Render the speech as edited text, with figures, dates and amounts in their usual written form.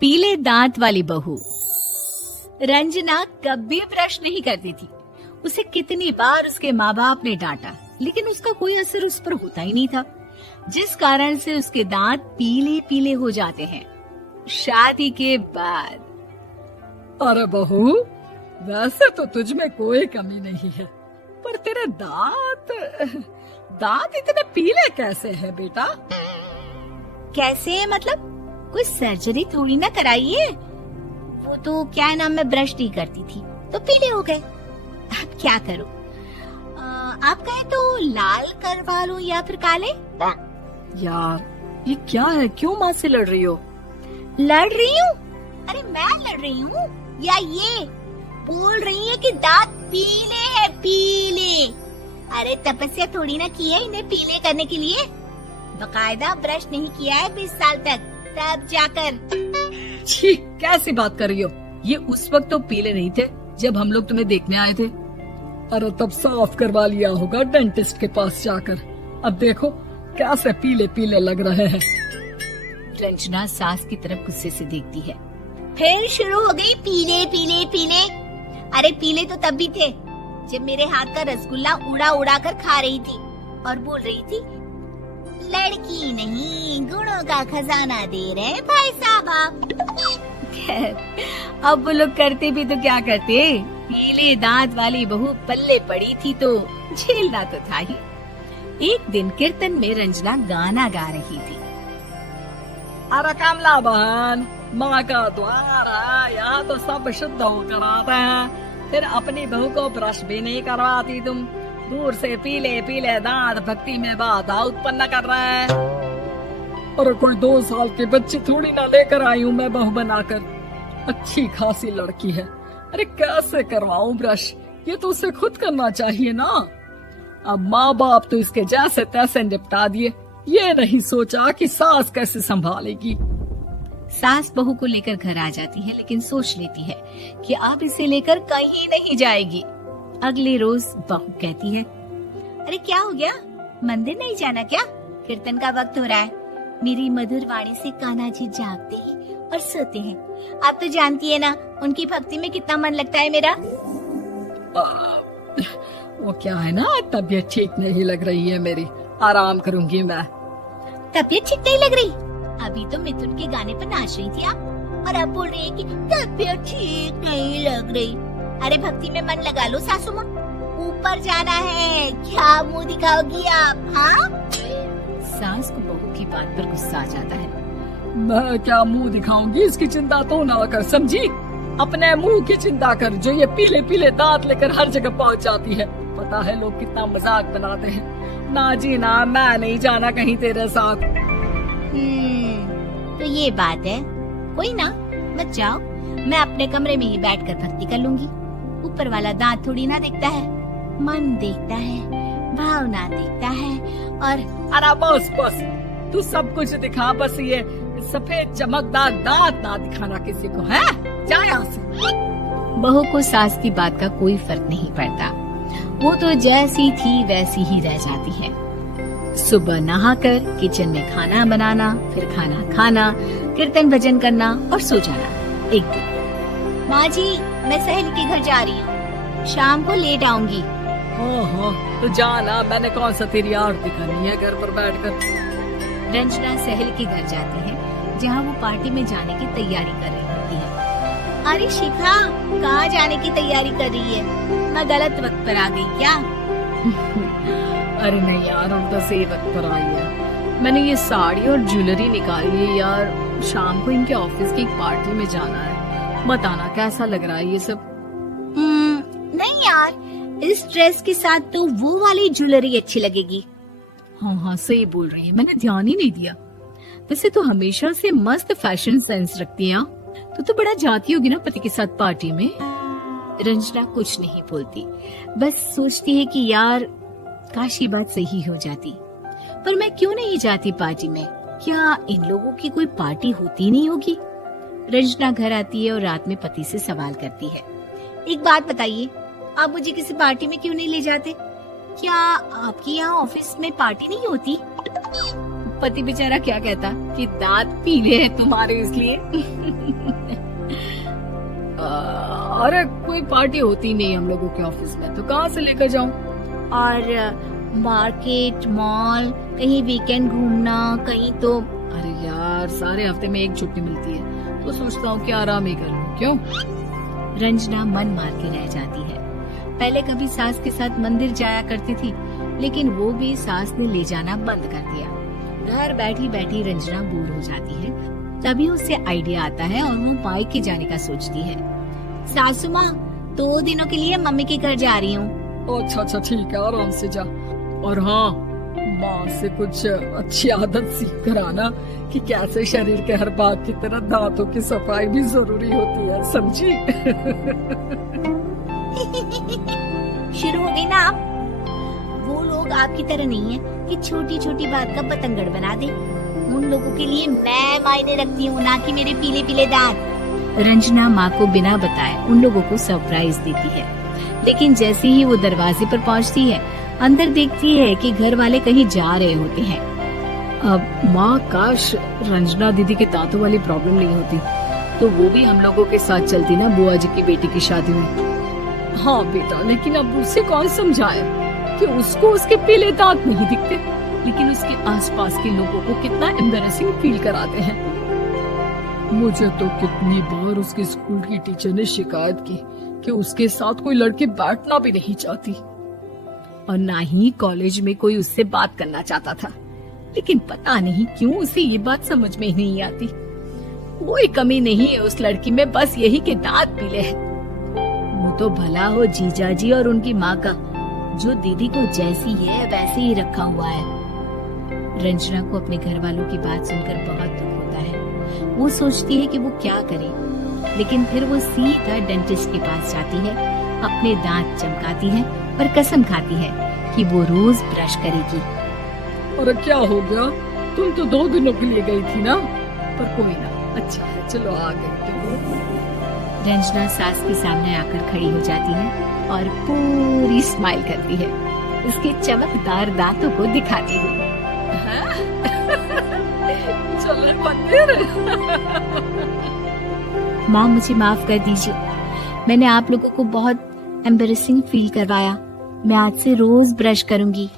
पीले दांत वाली बहू। रंजना कभी ब्रश नहीं करती थी। उसे कितनी बार उसके माँ बाप ने डांटा, लेकिन उसका कोई असर उस पर होता ही नहीं था, जिस कारण से उसके दांत पीले पीले हो जाते हैं। शादी के बाद। अरे बहू, वैसे तो तुझ में कोई कमी नहीं है, पर तेरे दांत इतने पीले कैसे हैं बेटा? कैसे मतलब? कोई सर्जरी थोड़ी ना कराइए। वो तो क्या नाम, मैं ब्रश नहीं करती थी तो पीले हो गए। अब क्या करूं? आप कहें तो लाल करवा लूं या फिर काले? यार ये क्या है, क्यों माँ से लड़ रही हो? लड़ रही हूँ? अरे मैं लड़ रही हूँ या ये बोल रही है कि दांत पीले हैं, पीले। अरे तपस्या थोड़ी ना की है इन्हें पीले करने के लिए। बकायदा ब्रश नहीं किया है 20 साल तक, तब जाकर। छी, कैसी बात कर रही हो? ये उस वक्त तो पीले नहीं थे जब हम लोग तुम्हें देखने आए थे। अरे तब साफ करवा लिया होगा डेंटिस्ट के पास जाकर। अब देखो कैसे पीले पीले लग रहे हैं। रंजना सास की तरफ गुस्से से देखती है। फिर शुरू हो गई पीले पीले पीले। अरे पीले तो तब भी थे जब मेरे हाथ का रसगुल्ला उड़ा उड़ा कर खा रही थी और बोल रही थी, लड़की नहीं गुणों का खजाना दे रहे भाई साहब आप। अब वो लोग करते भी तो क्या करते, पीले दांत वाली बहू पल्ले पड़ी थी तो झेलना तो था ही। एक दिन कीर्तन में रंजना गाना गा रही थी। अरे कमला बहन, माँ का द्वार है, यहाँ तो सब शुद्ध होकर आते हैं, फिर अपनी बहू को ब्रश भी नहीं करवाती तुम। दूर से पीले पीले दांत भक्ति में बाधा उत्पन्न कर रहे हैं। और कोई 2 साल के बच्चे थोड़ी ना लेकर आई हूँ मैं बहू बनाकर। अच्छी खासी लड़की है, अरे कैसे करवाऊं ब्रश? ये तो उसे खुद करना चाहिए ना। अब माँ बाप तो इसके जैसे तैसे निपटा दिए, ये नहीं सोचा कि सास कैसे संभालेगी। सास बहू को लेकर घर आ जाती है, लेकिन सोच लेती है कि अब इसे लेकर कहीं नहीं जाएगी। अगले रोज बहू कहती है, अरे क्या हो गया, मंदिर नहीं जाना क्या? कीर्तन का वक्त हो रहा है। मेरी मधुर वाणी से कान्हा जी जागते हैं और सोते हैं। आप तो जानती है ना उनकी भक्ति में कितना मन लगता है मेरा। वो क्या है ना, तबीयत ठीक नहीं लग रही है मेरी, आराम करूंगी मैं। तबीयत ठीक नहीं लग रही? अभी तो मिथुन के गाने पर नाच रही थी आप, और अब बोल रही है कि तबीयत ठीक नहीं लग रही। अरे भक्ति में मन लगा लो सासू माँ, ऊपर जाना है, क्या मुंह दिखाओगी आप? हाँ? सास को बहू की बात पर गुस्सा आ जाता है। मैं क्या मुंह दिखाऊंगी, इसकी चिंता तो ना कर, समझी? अपने मुंह की चिंता कर, जो ये पीले पीले दांत लेकर हर जगह पहुंच जाती है। पता है लोग कितना मजाक बनाते हैं। ना जी ना, मैं नहीं जाना कहीं तेरे साथ। तो ये बात है, कोई ना, मत जाओ, मैं अपने कमरे में ही बैठकर भक्ति कर लूंगी। ऊपर वाला दांत थोड़ी ना देखता है, मन देखता है, भावना देखता है। और अरे बस बस, तू सब कुछ दिखा, बस ये सफेद चमकदार दांत ना दिखाना किसी को, है? जा यहाँ से। बहू को सास की बात का कोई फर्क नहीं पड़ता, वो तो जैसी थी वैसी ही रह जाती है। सुबह नहाकर किचन में खाना बनाना, फिर खाना खाना, कीर्तन भजन करना और सो जाना। एक दिन, माँ जी मैं सहेली के घर जा रही हूँ, शाम को लेट आऊंगी। हाँ, तो जाना, मैंने कौन सा तेरी आरती करनी है घर पर बैठकर। रंजना सहेली के घर जाती है, जहाँ वो पार्टी में जाने की तैयारी कर रही होती है। अरे शिखा, कहाँ जाने की तैयारी कर रही है? मैं गलत वक्त पर आ गई क्या? अरे नहीं यार, हम तो सही वक्त पर आई है। मैंने ये साड़ी और ज्वेलरी निकाली है यार, शाम को इनके ऑफिस की एक पार्टी में जाना है। बताना कैसा लग रहा है ये सब? नहीं यार, इस ड्रेस के साथ तो वो वाली ज्वेलरी अच्छी लगेगी। हाँ, सही बोल रही है, मैंने ध्यान ही नहीं दिया। वैसे तो हमेशा से मस्त फैशन सेंस रखती है। तो बड़ा जाती होगी ना पति के साथ पार्टी में। रंजना कुछ नहीं बोलती, बस सोचती है कि यार काश ये बात सही हो जाती, पर मैं क्यों नहीं जाती पार्टी में? क्या इन लोगों की कोई पार्टी होती नहीं होगी? रंजना घर आती है और रात में पति से सवाल करती है, एक बात बताइए, आप मुझे किसी पार्टी में क्यों नहीं ले जाते? क्या आपके यहाँ ऑफिस में पार्टी नहीं होती? पति बेचारा क्या कहता कि दांत पीले हैं तुम्हारे इसलिए। अरे कोई पार्टी होती नहीं हम लोगों के ऑफिस में, तो कहाँ से लेकर जाऊं? और मार्केट, मॉल, कहीं वीकेंड घूमना, कहीं तो। अरे यार, सारे हफ्ते में एक छुट्टी मिलती है, तो सोचता हूँ कि आराम ही कर लूं। क्यों? रंजना मन मार के रह जाती है। पहले कभी सास के साथ मंदिर जाया करती थी, लेकिन वो भी सास ने ले जाना बंद कर दिया। घर बैठी बैठी रंजना बोर हो जाती है। तभी उसे आइडिया आता है और वो मायके जाने का सोचती है। सासू माँ, 2 दिनों के लिए मम्मी के घर जा रही हूँ। अच्छा ठीक है, आराम से जा। और हाँ, माँ से कुछ अच्छी आदत सीख कर आना कि कैसे शरीर के हर भाग की तरह दांतों की सफाई भी जरूरी होती है, समझी? शुरू हो गई ना आप। वो लोग आपकी तरह नहीं है कि छोटी छोटी बात का बतंगड़ बना दे। उन लोगों के लिए मैं मायने रखती हूँ, ना कि मेरे पीले पीले दांत। रंजना माँ को बिना बताए उन लोगों को सरप्राइज देती है, लेकिन जैसे ही वो दरवाजे पर पहुँचती है, अंदर देखती है कि घर वाले कहीं जा रहे होते हैं। अब माँ, काश रंजना दीदी के दांतों वाली प्रॉब्लम नहीं होती, तो वो भी हम लोगों के साथ चलती ना बुआ जी की बेटी की शादी में। हाँ बेटा, लेकिन अब उसे कौन समझाए कि उसको उसके पीले दांत नहीं दिखते, लेकिन उसके आसपास के लोगों को कितना एम्बैरेसिंग फील कराते हैं। मुझे तो कितनी बार उसके स्कूल की टीचर ने शिकायत की कि उसके साथ कोई लड़की बैठना भी नहीं चाहती, और ना ही कॉलेज में कोई उससे बात करना चाहता था। लेकिन पता नहीं क्यों उसे ये बात समझ में ही नहीं आती। कोई कमी नहीं है उस लड़की में, बस यही कि दांत पीले हैं। वो तो भला हो जीजा जी और उनकी माँ का, जो दीदी को जैसी है वैसे ही रखा हुआ है। रंजना को अपने घर वालों की बात सुनकर बहुत दुख होता है। वो सोचती है कि वो क्या करे, लेकिन फिर वो सीधा डेंटिस्ट के पास जाती है, अपने दांत चमकाती है और कसम खाती है कि वो रोज ब्रश करेगी। अरे क्या हो गया, तुम तो 2 दिनों के लिए गई थी ना, पर कोई ना, अच्छा है, चलो आ गई तुम। रंजना सास के सामने आकर खड़ी हो जाती है और पूरी स्माइल करती है, उसके चमकदार दांतों को दिखाती हुई। चलो मंदिर। माँ, मुझे माफ कर दीजिए, मैंने आप लोगों को बहुत एम्बैरेसिंग फील करवाया। मैं आज से रोज ब्रश करूंगी।